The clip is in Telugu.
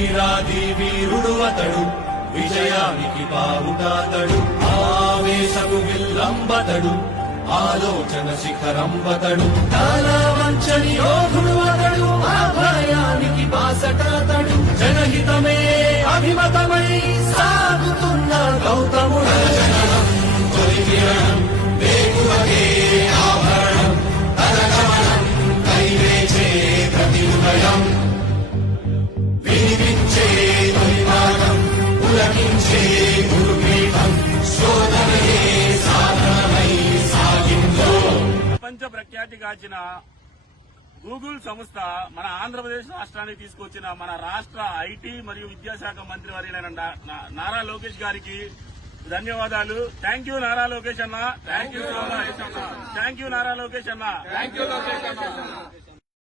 వీరాది వీరుడు అతడు, విజయానికి బావుటాతడు, ఆవేశపు విల్లంబతడు, ఆలోచన శిఖరంబతడు, కాలవంచని యోధుడు అతడు, ఆభయానికి బాసటాతడు, జనహితమే అభిమతమై సాగుతున్న గౌతముడు. జననం తొలికిరణం వేగువకే ఆభరణం, తనగమనం కైవేచే ప్రతి ఉదయం, వినిపించే తొలిమానం పులకించే గురుపీఠం, శోధనయే సాధనమై సాగిందో. ప్రపంచ ప్రఖ్యాతిగాంచిన గూగుల్ సంస్థ మన ఆంధ్రప్రదేశ్ రాష్ట్రానికి తీసుకొచ్చిన మన రాష్ట్ర ఐటీ మరియు విద్యాశాఖ మంత్రి వర్యులైన నారా లోకేష్ గారికి ధన్యవాదాలు. థ్యాంక్ యూ నారా లోకేష్ అన్న. Thank you so much. Thank you Nara Lokesh అన్న.